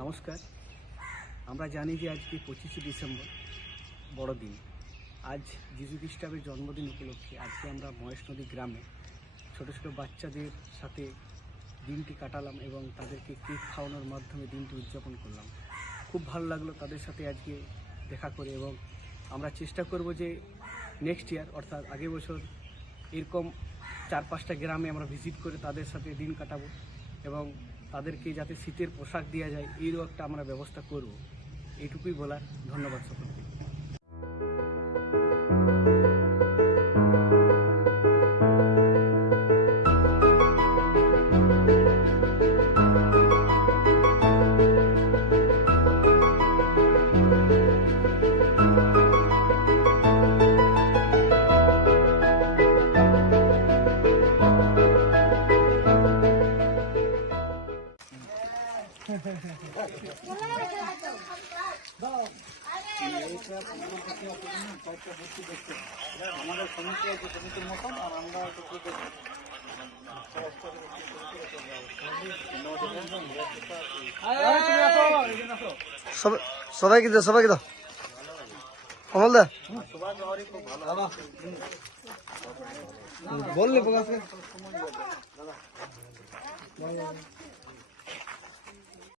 নমস্কার। আমরা জানি যে আজকে পঁচিশে ডিসেম্বর, বড়দিন। আজ যিশু খ্রিস্টাবের জন্মদিন উপলক্ষে আজকে আমরা মহেশ নদী গ্রামে ছোট ছোট বাচ্চাদের সাথে দিনটি কাটালাম এবং তাদেরকে কেক খাওয়ানোর মাধ্যমে দিনটি উদযাপন করলাম। খুব ভালো লাগল তাদের সাথে আজকে দেখা করে এবং আমরা চেষ্টা করব যে নেক্সট ইয়ার অর্থাৎ আগের বছর এরকম চার পাঁচটা গ্রামে আমরা ভিজিট করে তাদের সাথে দিন কাটাবো এবং তাদেরকে যাতে শীতের পোশাক দেওয়া যায়, এরও একটা আমরা ব্যবস্থা করব। এটুকুই বলার। ধন্যবাদ সকলকে। সবাই- সবাইকে দাও সবাইকে দাও। কমল দা। বললে প্রকাশ